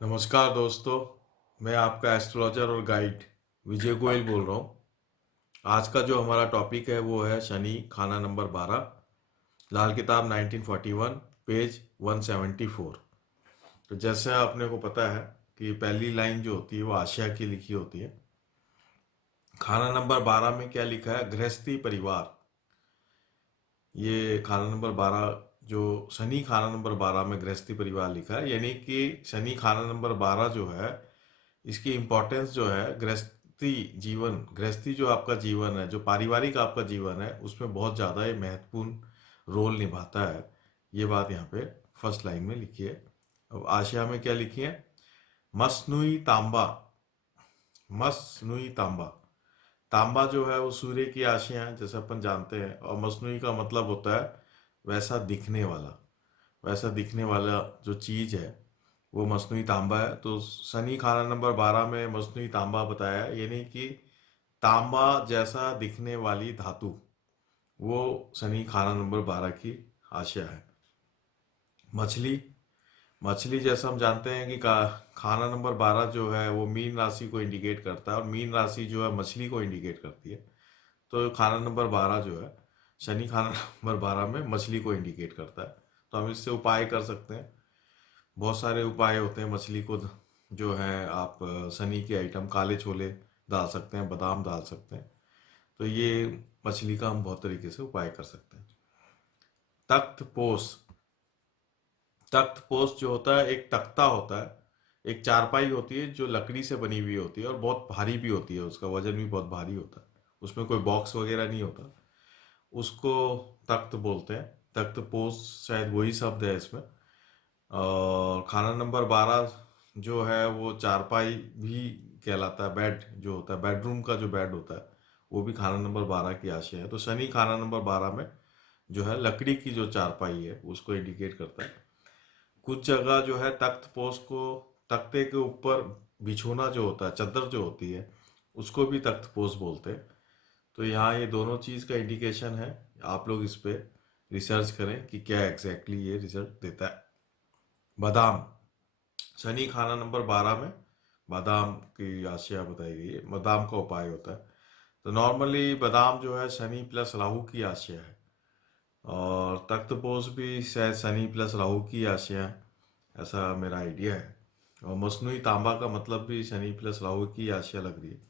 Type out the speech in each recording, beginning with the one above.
नमस्कार दोस्तों। मैं आपका एस्ट्रोलॉजर और गाइड विजय गोयल बोल रहा हूँ। आज का जो हमारा टॉपिक है वो है शनि खाना नंबर 12, लाल किताब 1941, पेज 174। तो जैसे आपने को पता है कि पहली लाइन जो होती है वो आशिया की लिखी होती है। खाना नंबर 12 में क्या लिखा है? गृहस्थी परिवार। ये खाना नंबर 12, जो शनि खाना नंबर 12 में गृहस्थी परिवार लिखा है, यानी कि शनि खाना नंबर 12 जो है, इसकी इम्पोर्टेंस जो है गृहस्थी जीवन, गृहस्थी जो आपका जीवन है, जो पारिवारिक आपका जीवन है, उसमें बहुत ज़्यादा ये महत्वपूर्ण रोल निभाता है। ये बात यहाँ पे फर्स्ट लाइन में लिखी है। अब आशिया में क्या लिखी है? मसनुई तांबा। मसनुई तांबा। तांबा जो है वो सूर्य की आशियाँ हैं, जैसे अपन जानते हैं। और मसनुई का मतलब होता है वैसा दिखने वाला। वैसा दिखने वाला जो चीज़ है वो मसनूई तांबा है। तो शनि खाना नंबर 12 में मसनूई तांबा बताया है, यानी कि तांबा जैसा दिखने वाली धातु, वो शनि खाना नंबर 12 की आशा है। मछली। मछली जैसा हम जानते हैं कि खाना नंबर 12 जो है वो मीन राशि को इंडिकेट करता है, और मीन राशि जो है मछली को इंडिकेट करती है। तो खाना नंबर 12 जो है, शनि खाना नंबर 12 में मछली को इंडिकेट करता है। तो हम इससे उपाय कर सकते हैं। बहुत सारे उपाय होते हैं मछली को। जो है आप शनि के आइटम काले छोले डाल सकते हैं, बादाम डाल सकते हैं। तो ये मछली का हम बहुत तरीके से उपाय कर सकते हैं। तख्त पोष। तख्त पोष जो होता है, एक तख्ता होता है, एक चारपाई होती है जो लकड़ी से बनी हुई होती है और बहुत भारी भी होती है, उसका वजन भी बहुत भारी होता है। उसमें कोई बॉक्स वगैरह नहीं होता। उसको तख्त बोलते हैं। तख्त पोष शायद वही शब्द है इसमें। और खाना नंबर 12 जो है वो चारपाई भी कहलाता है। बेड जो होता है, बेडरूम का जो बेड होता है, वो भी खाना नंबर 12 की आशय है। तो शनि खाना नंबर 12 में जो है लकड़ी की जो चारपाई है उसको इंडिकेट करता है। कुछ जगह जो है तख्त पोष को तख्ते के ऊपर बिछोना जो होता है, चादर जो होती है, उसको भी तख्त पोष बोलते हैं। तो यहाँ ये दोनों चीज़ का इंडिकेशन है। आप लोग इस पे रिसर्च करें कि क्या एग्जैक्टली ये रिजल्ट देता है। बादाम। शनि खाना नंबर 12 में बादाम की आशिया बताई गई है। बादाम का उपाय होता है। तो नॉर्मली बादाम जो है शनि प्लस राहु की आशिया है। और तख्तपोश भी शायद शनि प्लस राहु की आशिया है, ऐसा मेरा आइडिया है। और मसनूई तांबा का मतलब भी शनि प्लस राहु की आशिया लग रही है।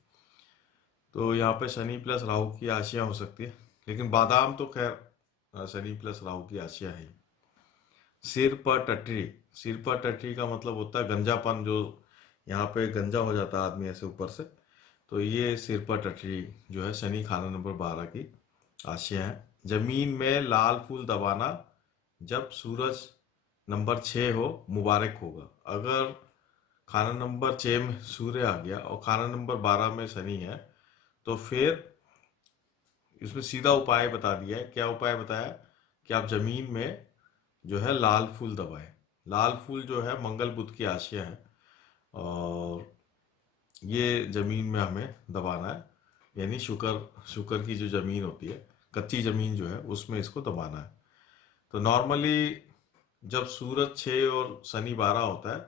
तो यहाँ पे शनि प्लस राहु की आशिया हो सकती है। लेकिन बादाम तो खैर शनि प्लस राहु की आशिया है। सिर पर टटरी। सिर पर टटरी का मतलब होता है गंजापन, जो यहाँ पे गंजा हो जाता है आदमी ऐसे ऊपर से। तो ये सिर पर टटरी जो है शनि खाना नंबर 12 की आशय है। जमीन में लाल फूल दबाना जब सूरज नंबर 6 हो, मुबारक होगा। अगर खाना नंबर 6 में सूर्य आ गया और खाना नंबर 12 में शनि है, तो फिर इसमें सीधा उपाय बता दिया है। क्या उपाय बताया? कि आप जमीन में जो है लाल फूल दबाएं। लाल फूल जो है मंगल बुध की आशिया है। और ये जमीन में हमें दबाना है, यानी शुक्र शुक्र की जो जमीन होती है, कच्ची जमीन जो है, उसमें इसको दबाना है। तो नॉर्मली जब सूरज 6 और शनि 12 होता है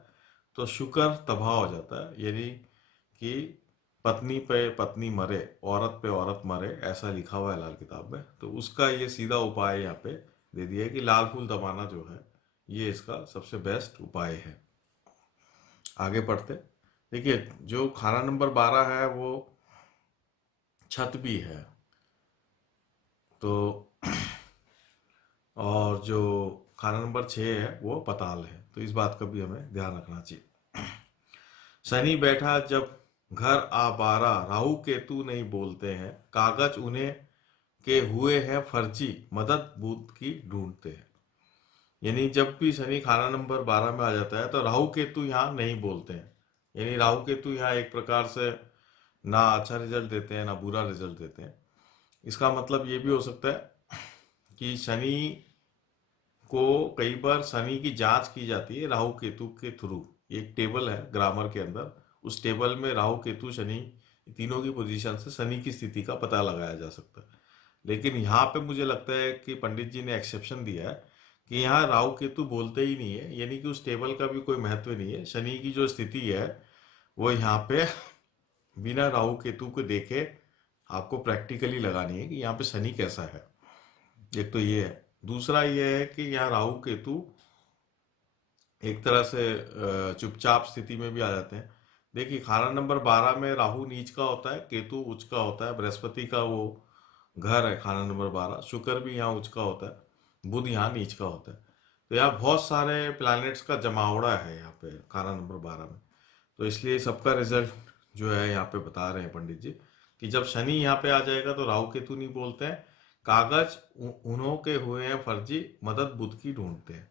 तो शुक्र तबाह हो जाता है, यानी कि पत्नी पे पत्नी मरे, औरत पे औरत मरे, ऐसा लिखा हुआ है लाल किताब में। तो उसका ये सीधा उपाय यहाँ पे दे दिया है कि लाल फूल दबाना जो है, ये इसका सबसे बेस्ट उपाय है। आगे पढ़ते। देखिए, जो खाना नंबर 12 है वो छत भी है। तो और जो खाना नंबर 6 है वो पताल है। तो इस बात का भी हमें ध्यान रखना चाहिए। शनि बैठा जब घर आ बारा, राहु केतु नहीं बोलते हैं, कागज उन्हें के हुए हैं फर्जी, मदद बूथ की ढूंढते हैं। यानी जब भी शनि खाना नंबर 12 में आ जाता है तो राहु केतु यहाँ नहीं बोलते हैं। यानी राहु केतु यहाँ एक प्रकार से ना अच्छा रिजल्ट देते हैं ना बुरा रिजल्ट देते हैं। इसका मतलब ये भी हो सकता है कि शनि को कई बार शनि की जांच की जाती है राहु केतु के थ्रू। एक टेबल है ग्रामर के अंदर, उस टेबल में राहु केतु शनि तीनों की पोजीशन से शनि की स्थिति का पता लगाया जा सकता है। लेकिन यहाँ पे मुझे लगता है कि पंडित जी ने एक्सेप्शन दिया है कि यहाँ राहु केतु बोलते ही नहीं है, यानी कि उस टेबल का भी कोई महत्व नहीं है। शनि की जो स्थिति है वो यहाँ पे बिना राहु केतु को देखे आपको प्रैक्टिकली लगानी है कि यहाँ पे शनि कैसा है। एक तो ये है। दूसरा ये है कि यहाँ राहु केतु एक तरह से चुपचाप स्थिति में भी आ जाते हैं। देखिए, खाना नंबर 12 में राहु नीच का होता है, केतु उच्च का होता है, बृहस्पति का वो घर है खाना नंबर 12, शुक्र भी यहाँ उच्च का होता है, बुध यहाँ नीच का होता है। तो यहाँ बहुत सारे प्लैनेट्स का जमावड़ा है यहाँ पे खाना नंबर 12 में। तो इसलिए सबका रिजल्ट जो है यहाँ पे बता रहे हैं पंडित जी कि जब शनि यहाँ पे आ जाएगा तो राहु केतु नहीं बोलते हैं, कागज उन्हों के हुए हैं फर्जी, मदद बुध की ढूंढते हैं।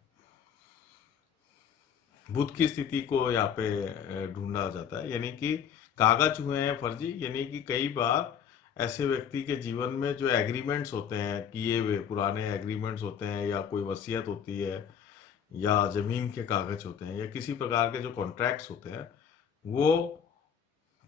बुध की स्थिति को यहाँ पे ढूंढा जाता है, यानी कि कागज हुए हैं फर्जी, यानी कि कई बार ऐसे व्यक्ति के जीवन में जो एग्रीमेंट्स होते हैं, किए हुए पुराने एग्रीमेंट्स होते हैं, या कोई वसीयत होती है, या जमीन के कागज होते हैं, या किसी प्रकार के जो कॉन्ट्रैक्ट्स होते हैं, वो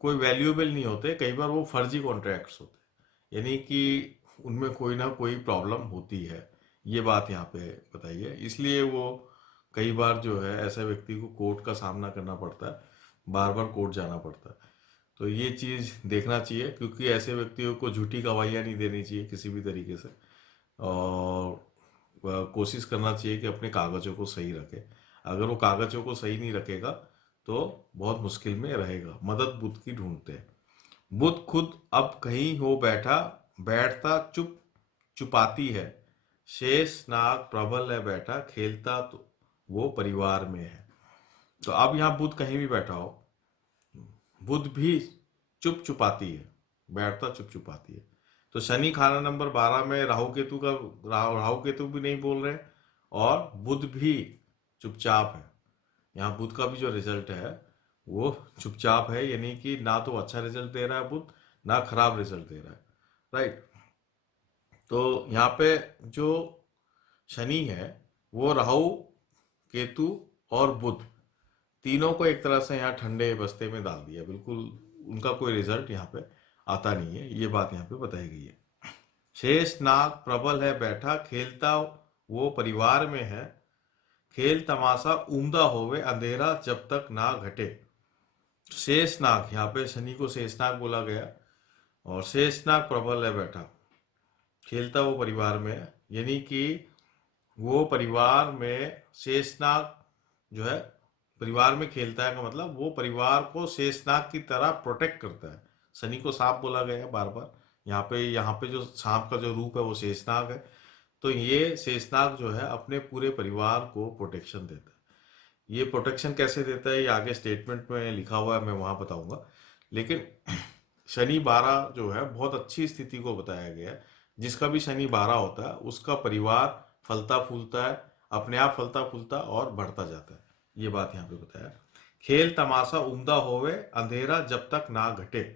कोई वैल्यूएबल नहीं होते। कई बार वो फर्जी कॉन्ट्रैक्ट्स होते हैं, यानी कि उनमें कोई ना कोई प्रॉब्लम होती है। ये बात यहाँ पे बताइए, इसलिए वो कई बार जो है ऐसे व्यक्ति को कोर्ट का सामना करना पड़ता है, बार बार कोर्ट जाना पड़ता है। तो ये चीज़ देखना चाहिए, क्योंकि ऐसे व्यक्तियों को झूठी गवाहियाँ नहीं देनी चाहिए किसी भी तरीके से, और कोशिश करना चाहिए कि अपने कागजों को सही रखे। अगर वो कागजों को सही नहीं रखेगा तो बहुत मुश्किल में रहेगा। मदद बुध की ढूंढते हैं। बुध खुद अब कहीं हो बैठा, बैठता चुप चुपाती है, शेष नाग प्रबल है बैठा, खेलता तो वो परिवार में है। तो अब यहाँ बुध कहीं भी बैठा हो, बुध भी चुप चुपाती है, बैठता चुप चुपाती है। तो शनि खाना नंबर 12 में राहु केतु का, राहु केतु भी नहीं बोल रहे, और बुध भी चुपचाप है। यहाँ बुध का भी जो रिजल्ट है वो चुपचाप है, यानी कि ना तो अच्छा रिजल्ट दे रहा है बुध, ना खराब रिजल्ट दे रहा है। राइट। तो यहाँ पे जो शनि है वो राहु केतु और बुध तीनों को एक तरह से यहाँ ठंडे बस्ते में डाल दिया, बिल्कुल उनका कोई रिजल्ट यहाँ पे आता नहीं है। ये बात यहाँ पे बताई गई है। शेष नाग प्रबल है बैठा, खेलता वो परिवार में है, खेल तमाशा उम्दा होवे, अंधेरा जब तक ना घटे। शेषनाग, यहाँ पे शनि को शेषनाग बोला गया, और शेषनाग प्रबल है बैठा, खेलता वो परिवार में है, यानी कि वो परिवार में शेषनाग जो है परिवार में खेलता है, का मतलब वो परिवार को शेषनाग की तरह प्रोटेक्ट करता है। शनि को सांप बोला गया है बार बार, यहाँ पे जो सांप का जो रूप है वो शेषनाग है। तो ये शेषनाग जो है अपने पूरे परिवार को प्रोटेक्शन देता है। ये प्रोटेक्शन कैसे देता है ये आगे स्टेटमेंट में लिखा हुआ है, मैं वहां बताऊंगा। लेकिन शनि 12 जो है बहुत अच्छी स्थिति को बताया गया है। जिसका भी शनि 12 होता है उसका परिवार फलता फूलता है, अपने आप फलता फूलता और बढ़ता जाता है। ये बात यहाँ पे बताया। खेल तमाशा उम्दा होवे, अंधेरा जब तक ना घटे।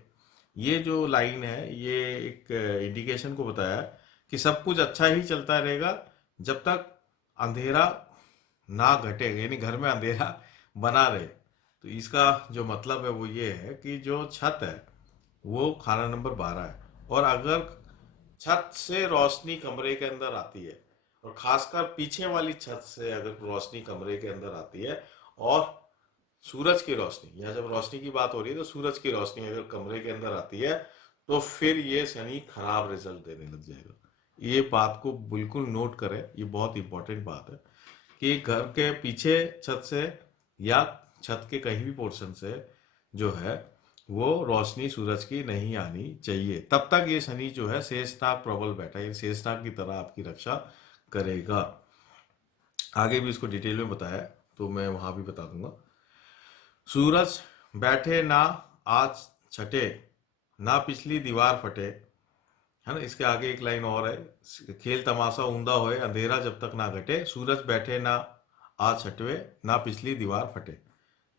ये जो लाइन है ये एक इंडिकेशन को बताया है कि सब कुछ अच्छा ही चलता रहेगा जब तक अंधेरा ना घटे, यानी घर में अंधेरा बना रहे। तो इसका जो मतलब है वो ये है कि जो छत है वो खाना नंबर 12 है, और अगर छत से रोशनी कमरे के अंदर आती है, और खासकर पीछे वाली छत से अगर रोशनी कमरे के अंदर आती है, और सूरज की रोशनी, यहाँ जब रोशनी की बात हो रही है तो सूरज की रोशनी अगर कमरे के अंदर आती है, तो फिर ये शनि खराब रिजल्ट देने लग जाएगा। ये बात को बिल्कुल नोट करें, ये बहुत इंपॉर्टेंट बात है कि घर के पीछे छत से या छत के कहीं भी पोर्शन से जो है वो रोशनी सूरज की नहीं आनी चाहिए। तब तक ये शनि जो है शेषनाग प्रबल बैठा है, शेषनाग की तरह आपकी रक्षा करेगा। आगे भी इसको डिटेल में बताया है, तो मैं वहां भी बता दूंगा। सूरज बैठे ना आज छठे, ना पिछली दीवार फटे, है ना। इसके आगे एक लाइन और है, खेल तमाशा ऊंधा होए, अंधेरा जब तक ना घटे, सूरज बैठे ना आज छठवे, ना पिछली दीवार फटे।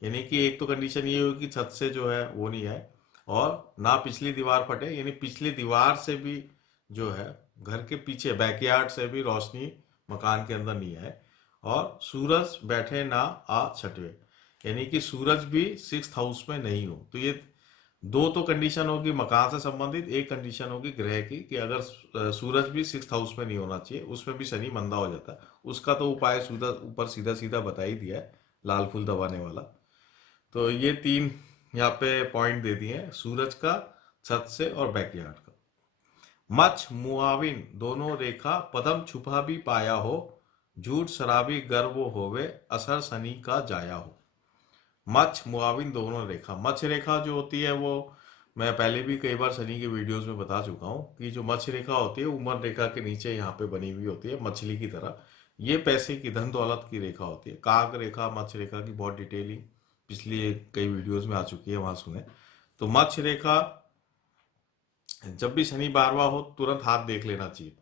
यानी कि एक तो कंडीशन ये होगी कि छत से जो है वो नहीं आए, और ना पिछली दीवार फटे, यानी पिछली दीवार से भी जो है घर के पीछे बैकयार्ड से भी रोशनी मकान के अंदर नहीं आए, और सूरज बैठे ना आ छठवे, यानी कि सूरज भी 6th हाउस में नहीं हो। तो ये दो तो कंडीशन होगी मकान से संबंधित, एक कंडीशन होगी ग्रह की, कि अगर सूरज भी सिक्स हाउस में नहीं होना चाहिए, उसमें भी शनि मंदा हो जाता है। उसका तो उपाय सीधा ऊपर सीधा सीधा बता ही दिया है, लाल फूल दबाने वाला। तो ये तीन यहाँ पे पॉइंट दे दिए हैं, सूरज का, छत से और बैकयार्ड का। मच्छ मुआविन दोनों रेखा, पदम छुपा भी पाया हो, झूठ शराबी गर्व होवे, असर शनि का जाया हो। मच्छ मुआविन दोनों रेखा, मत्स्य रेखा जो होती है वो मैं पहले भी कई बार शनि के वीडियोस में बता चुका हूँ कि जो मत्स्य रेखा होती है उमर रेखा के नीचे यहाँ पे बनी हुई होती है मछली की तरह। ये पैसे की, धन दौलत की रेखा होती है। काग रेखा, मत्स्य रेखा की बहुत डिटेलिंग पिछली कई वीडियोस में आ चुकी है, वहां सुने। तो मत्स्य रेखा, जब भी शनि 12वां हो तुरंत हाथ देख लेना चाहिए,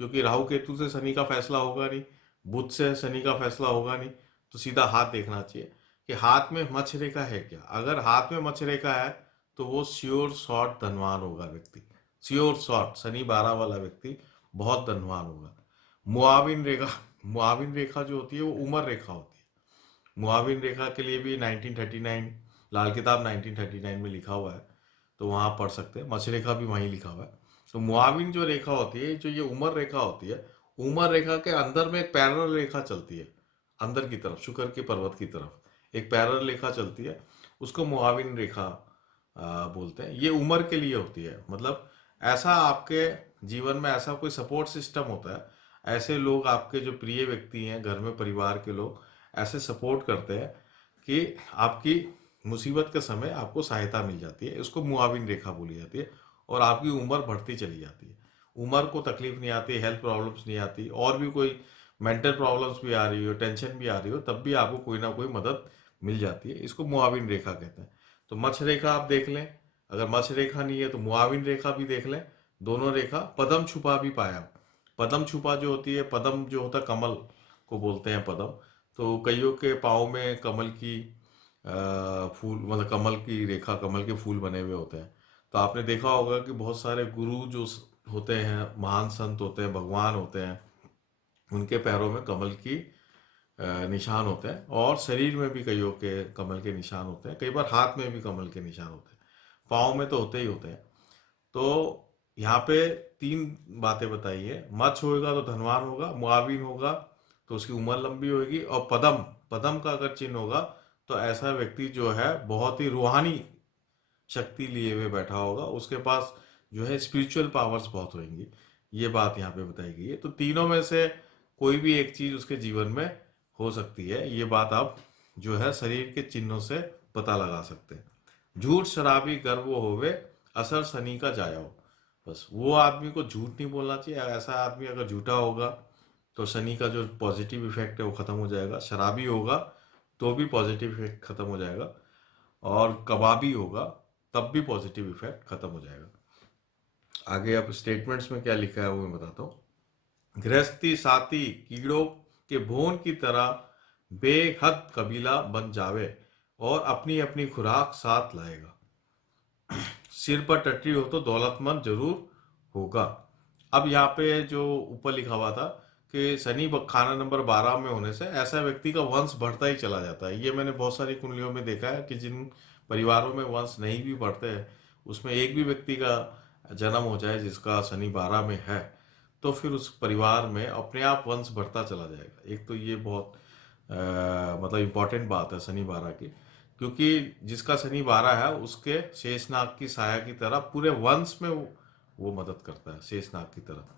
क्योंकि राहु केतु से शनि का फैसला होगा नहीं, बुध से शनि का फैसला होगा नहीं, तो सीधा हाथ देखना चाहिए कि हाथ में मत्स्य रेखा है क्या। अगर हाथ में मत्स्य रेखा है तो वो श्योर शॉर्ट धनवान होगा व्यक्ति, श्योर शॉर्ट शनि 12 वाला व्यक्ति बहुत धनवान होगा। मुआविन रेखा, मुआविन रेखा जो होती है वो उमर रेखा होती है। मुआविन रेखा के लिए भी 1939 लाल किताब 1939 में लिखा हुआ है, तो वहां पढ़ सकते हैं। मत्स्य रेखा भी वहीं लिखा हुआ है। तो मुआविन जो रेखा होती है, जो ये उमर रेखा होती है, उमर रेखा के अंदर में एक पैरेलल रेखा चलती है, अंदर की तरफ शुक्र के पर्वत की तरफ एक पैरेलल रेखा चलती है, उसको मुआविन रेखा बोलते हैं। ये उमर के लिए होती है, मतलब ऐसा आपके जीवन में ऐसा कोई सपोर्ट सिस्टम होता है, ऐसे लोग आपके जो प्रिय व्यक्ति हैं घर में, परिवार के लोग ऐसे सपोर्ट करते हैं कि आपकी मुसीबत के समय आपको सहायता मिल जाती है, इसको मुआविन रेखा बोली जाती है। और आपकी उम्र बढ़ती चली जाती है, उम्र को तकलीफ नहीं आती, हेल्थ प्रॉब्लम्स नहीं आती, और भी कोई मेंटल प्रॉब्लम्स भी आ रही हो, टेंशन भी आ रही हो, तब भी आपको कोई ना कोई मदद मिल जाती है। इसको मुआविन रेखा कहते हैं। तो मत्स्य रेखा आप देख लें, अगर मत्स्य रेखा नहीं है तो मुआविन रेखा भी देख लें। दोनों रेखा, पदम छुपा भी पाया। पदम छुपा जो होती है, पदम जो होता है कमल को बोलते हैं पदम। तो कईयों के पाँव में कमल की फूल, मतलब कमल की रेखा, कमल के फूल बने हुए होते हैं। तो आपने देखा होगा कि बहुत सारे गुरु जो होते हैं, महान संत होते हैं, भगवान होते हैं, उनके पैरों में कमल की निशान होते हैं, और शरीर में भी कईयों के कमल के निशान होते हैं, कई बार हाथ में भी कमल के निशान होते हैं, पाँव में तो होते ही होते हैं। तो यहाँ पे तीन बातें बताई है, मच्छ होगा तो धनवान होगा, मुआविन होगा तो उसकी उम्र लंबी होगी, और पदम, पदम का अगर चिन्ह होगा तो ऐसा व्यक्ति जो है बहुत ही रूहानी शक्ति लिए हुए बैठा होगा, उसके पास जो है स्पिरिचुअल पावर्स बहुत होंगी। ये बात यहाँ पे बताई गई है। तो तीनों में से कोई भी एक चीज उसके जीवन में हो सकती है, ये बात आप जो है शरीर के चिन्हों से पता लगा सकते हैं। झूठ शराबी गर्व होवे, असर शनि का जाया हो। बस वो आदमी को झूठ नहीं बोलना चाहिए। ऐसा आदमी अगर झूठा होगा तो शनि का जो पॉजिटिव इफेक्ट है वो खत्म हो जाएगा। शराबी होगा तो भी पॉजिटिव इफेक्ट खत्म हो जाएगा, और कबाबी होगा तब भी पॉजिटिव इफेक्ट खत्म हो जाएगा। आगे अब स्टेटमेंट्स में क्या लिखा है वो मैं बताता हूँ। गृहस्थी साथी कीड़ों के भोन की तरह बेहद कबीला बन जावे, और अपनी अपनी खुराक साथ लाएगा। सिर पर टट्टी हो तो दौलतमंद जरूर होगा। अब यहाँ पे जो ऊपर लिखा हुआ था कि शनि खाना नंबर 12 में होने से ऐसा व्यक्ति का वंश बढ़ता ही चला जाता है। ये मैंने बहुत सारी कुंडलियों में देखा है कि जिन परिवारों में वंश नहीं भी बढ़ते हैं, उसमें एक भी व्यक्ति का जन्म हो जाए जिसका शनि 12 में है, तो फिर उस परिवार में अपने आप वंश बढ़ता चला जाएगा। एक तो ये बहुत मतलब इम्पोर्टेंट बात है शनि 12 की, क्योंकि जिसका शनि 12 है उसके शेषनाग की साया की तरह पूरे वंश में वो मदद करता है, शेषनाग की तरह।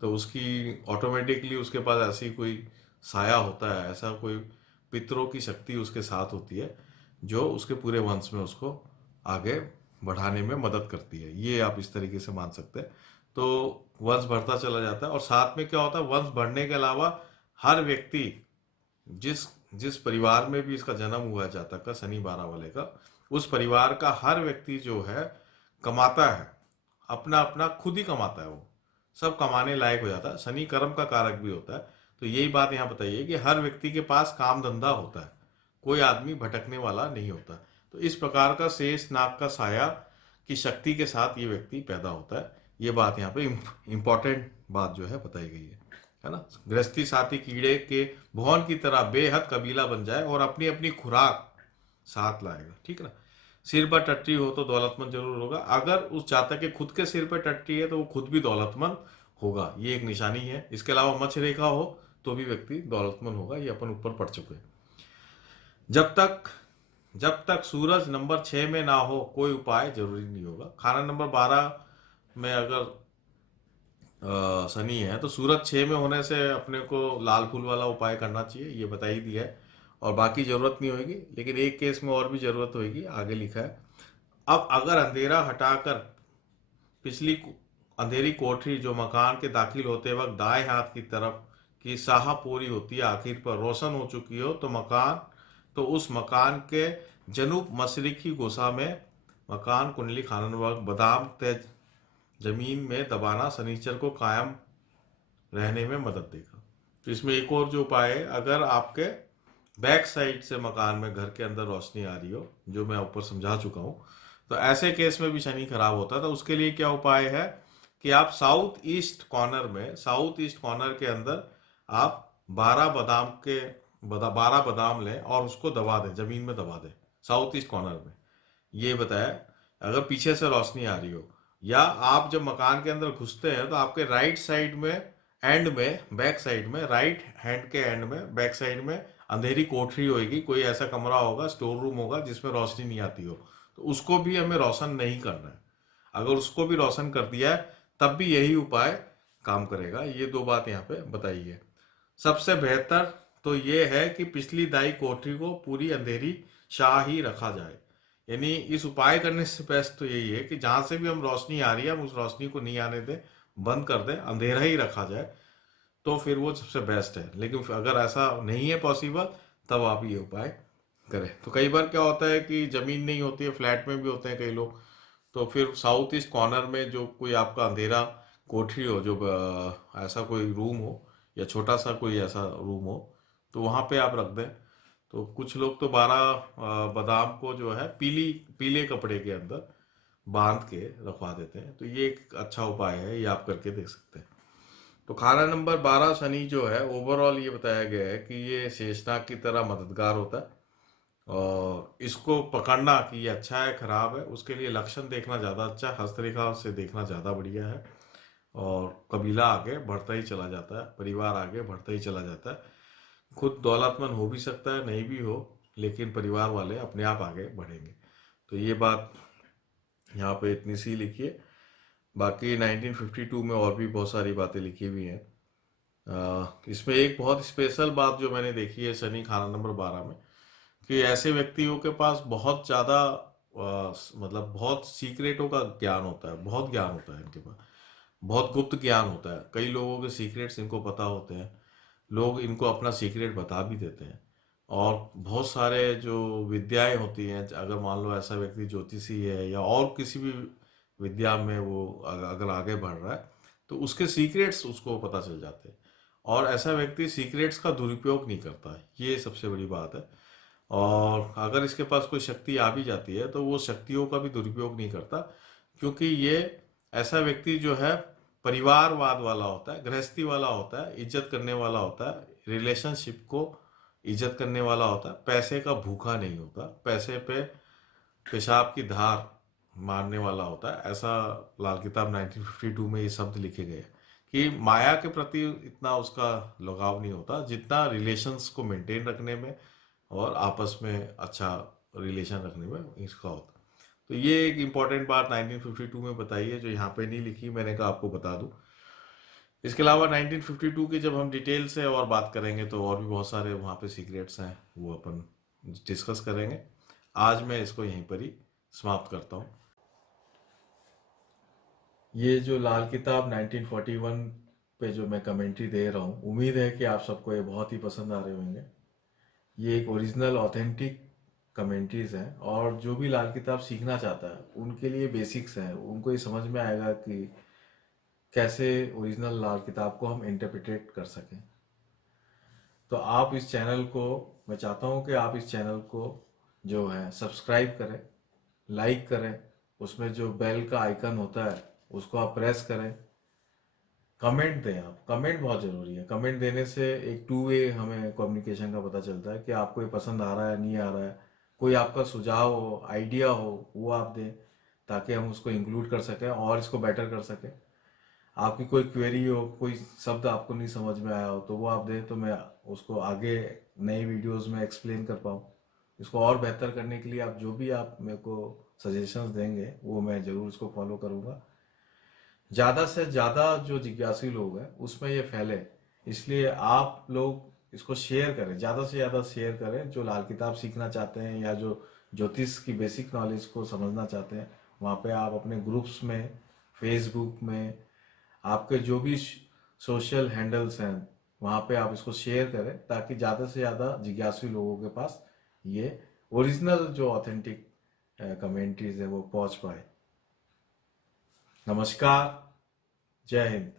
तो उसकी ऑटोमेटिकली उसके पास ऐसी कोई साया होता है, ऐसा कोई पितरों की शक्ति उसके साथ होती है जो उसके पूरे वंश में उसको आगे बढ़ाने में मदद करती है। ये आप इस तरीके से मान सकते हैं। तो वंश बढ़ता चला जाता है, और साथ में क्या होता है, वंश बढ़ने के अलावा हर व्यक्ति, जिस जिस परिवार में भी इसका जन्म हुआ है जातक का, शनि 12 वाले का, उस परिवार का हर व्यक्ति जो है कमाता है, अपना अपना खुद ही कमाता है, वो सब कमाने लायक हो जाता है। शनि कर्म का कारक भी होता है। तो यही बात यहाँ बताइए कि हर व्यक्ति के पास काम धंधा होता है, कोई आदमी भटकने वाला नहीं होता। तो इस प्रकार का शेष नाग का साया की शक्ति के साथ ये व्यक्ति पैदा होता है। ये बात यहाँ पे इम्पोर्टेंट बात जो है बताई गई है ना। गृहस्थी साथी कीड़े के भवन की तरह बेहद कबीला बन जाए और अपनी अपनी खुराक साथ लाएगा, ठीक है ना। सिर पर टट्टी हो तो दौलतमंद जरूर होगा। अगर उस जातक के खुद के सिर पर टट्टी है तो वो खुद भी दौलतमंद होगा, ये एक निशानी है। इसके अलावा मच्छ रेखा हो तो भी व्यक्ति दौलतमंद होगा, ये अपन ऊपर पढ़ चुके हैं। जब तक जब तक सूरज नंबर 6 में ना हो कोई उपाय जरूरी नहीं होगा। खाना नंबर 12 में अगर शनि है तो सूरज 6 में होने से अपने को लाल फूल वाला उपाय करना चाहिए, ये बता ही दिया है। और बाकी जरूरत नहीं होगी, लेकिन एक केस में और भी जरूरत होगी, आगे लिखा है। अब अगर अंधेरा हटाकर पिछली अंधेरी कोठरी जो मकान के दाखिल होते वक्त दाएं हाथ की तरफ की साहा पूरी होती है आखिर पर रोशन हो चुकी हो तो उस मकान के जनूब मशरिकी गुसा में मकान कुंडली खानन वक्त बादाम तेज जमीन में दबाना शनिचर को कायम रहने में मदद देगा। तो इसमें एक और जो उपाय है, अगर आपके बैक साइड से मकान में घर के अंदर रोशनी आ रही हो, जो मैं ऊपर समझा चुका हूँ, तो ऐसे केस में भी शनि खराब होता है। तो उसके लिए क्या उपाय है कि आप साउथ ईस्ट कॉर्नर के अंदर आप 12 बादाम लें और उसको दबा दें, जमीन में दबा दें साउथ ईस्ट कॉर्नर में। ये बताया, अगर पीछे से रोशनी आ रही हो, या आप जब मकान के अंदर घुसते हैं तो आपके राइट साइड में एंड में बैक साइड में राइट हैंड के एंड में बैक साइड में अंधेरी कोठरी होगी, कोई ऐसा कमरा होगा, स्टोर रूम होगा जिसमें रोशनी नहीं आती हो, तो उसको भी हमें रोशन नहीं करना है। अगर उसको भी रोशन कर दिया है तब भी यही उपाय काम करेगा। ये दो बात यहाँ पे बताई है। सबसे बेहतर तो ये है कि पिछली दाई कोठरी को पूरी अंधेरी शाह ही रखा जाए। यानी इस उपाय करने से बेस्ट तो यही है कि जहां से भी हम रोशनी आ रही है हम उस रोशनी को नहीं आने दें, बंद कर दें, अंधेरा ही रखा जाए, तो फिर वो सबसे बेस्ट है। लेकिन अगर ऐसा नहीं है पॉसिबल, तब आप ये उपाय करें। तो कई बार क्या होता है कि जमीन नहीं होती है, फ्लैट में भी होते हैं कई लोग, तो फिर साउथ ईस्ट कॉर्नर में जो कोई आपका अंधेरा कोठरी हो, जो ऐसा कोई रूम हो या छोटा सा कोई ऐसा रूम हो, तो वहाँ पे आप रख दें। तो कुछ लोग तो 12 बादाम को जो है पीली पीले कपड़े के अंदर बांध के रखवा देते हैं। तो ये एक अच्छा उपाय है, ये आप करके देख सकते हैं। तो खाना नंबर 12 शनि जो है, ओवरऑल ये बताया गया है कि ये शेषनाग की तरह मददगार होता है। और इसको पकड़ना कि ये अच्छा है खराब है, उसके लिए लक्षण देखना ज़्यादा अच्छा है, हस्तरेखा से देखना ज़्यादा बढ़िया है। और कबीला आगे बढ़ता ही चला जाता है, परिवार आगे बढ़ता ही चला जाता है। खुद दौलतमंद हो भी सकता है, नहीं भी हो, लेकिन परिवार वाले अपने आप आगे बढ़ेंगे। तो ये बात यहाँ पे इतनी सी लिखी है। बाकी 1952 में और भी बहुत सारी बातें लिखी हुई हैं। इसमें एक बहुत स्पेशल बात जो मैंने देखी है शनि खाना नंबर 12 में, कि ऐसे व्यक्तियों के पास बहुत ज़्यादा मतलब बहुत सीक्रेटों का ज्ञान होता है, बहुत ज्ञान होता है इनके पास, बहुत गुप्त ज्ञान होता है। कई लोगों के सीक्रेट्स इनको पता होते हैं, लोग इनको अपना सीक्रेट बता भी देते हैं। और बहुत सारे जो विद्याएं होती हैं, अगर मान लो ऐसा व्यक्ति ज्योतिषी है या और किसी भी विद्या में वो अगर आगे बढ़ रहा है, तो उसके सीक्रेट्स उसको पता चल जाते हैं। और ऐसा व्यक्ति सीक्रेट्स का दुरुपयोग नहीं करता है, ये सबसे बड़ी बात है। और अगर इसके पास कोई शक्ति आ भी जाती है तो वो शक्तियों का भी दुरुपयोग नहीं करता, क्योंकि ये ऐसा व्यक्ति जो है परिवारवाद वाला होता है, गृहस्थी वाला होता है, इज्जत करने वाला होता है, रिलेशनशिप को इज्जत करने वाला होता है, पैसे का भूखा नहीं होता, पैसे पे पेशाब की धार मारने वाला होता है। ऐसा लाल किताब 1952 में ये शब्द लिखे गए हैं कि माया के प्रति इतना उसका लगाव नहीं होता जितना रिलेशंस को मेंटेन रखने में और आपस में अच्छा रिलेशन रखने में इसका होता। तो ये एक इम्पॉर्टेंट बात 1952 में बताई है, जो यहाँ पे नहीं लिखी, मैंने कहा आपको बता दूं। इसके अलावा 1952 की जब हम डिटेल से और बात करेंगे तो और भी बहुत सारे वहाँ पे सीक्रेट्स हैं, वो अपन डिस्कस करेंगे। आज मैं इसको यहीं पर ही समाप्त करता हूँ। ये जो लाल किताब 1941 पे जो मैं कमेंट्री दे रहा हूँ, उम्मीद है कि आप सबको ये बहुत ही पसंद आ रहे होंगे। ये एक ओरिजिनल ऑथेंटिक कमेंट्रीज हैं, और जो भी लाल किताब सीखना चाहता है उनके लिए बेसिक्स हैं, उनको ये समझ में आएगा कि कैसे ओरिजिनल लाल किताब को हम इंटरप्रिटेट कर सकें। तो आप इस चैनल को, मैं चाहता हूँ कि आप इस चैनल को जो है सब्सक्राइब करें, लाइक करें, उसमें जो बेल का आइकन होता है उसको आप प्रेस करें, कमेंट दें। आप कमेंट बहुत ज़रूरी है, कमेंट देने से एक टू वे हमें कम्युनिकेशन का पता चलता है कि आपको ये पसंद आ रहा है नहीं आ रहा है, कोई आपका सुझाव हो, आइडिया हो, वो आप दें ताकि हम उसको इंक्लूड कर सकें और इसको बेटर कर सकें। आपकी कोई क्वेरी हो, कोई शब्द आपको नहीं समझ में आया हो तो वो आप दें तो मैं उसको आगे नई वीडियोस में एक्सप्लेन कर पाऊँ। इसको और बेहतर करने के लिए आप जो भी आप मेरे को सजेशंस देंगे वो मैं ज़रूर उसको फॉलो करूँगा। ज़्यादा से ज़्यादा जो जिज्ञासु लोग हैं उसमें ये फैले, इसलिए आप लोग इसको शेयर करें, ज़्यादा से ज़्यादा शेयर करें। जो लाल किताब सीखना चाहते हैं या जो ज्योतिष की बेसिक नॉलेज को समझना चाहते हैं, वहाँ पे आप अपने ग्रुप्स में, फेसबुक में, आपके जो भी सोशल हैंडल्स हैं वहाँ पे आप इसको शेयर करें ताकि ज़्यादा से ज़्यादा जिज्ञासु लोगों के पास ये ओरिजिनल जो ऑथेंटिक कमेंट्रीज है वो पहुँच पाए। नमस्कार। जय हिंद।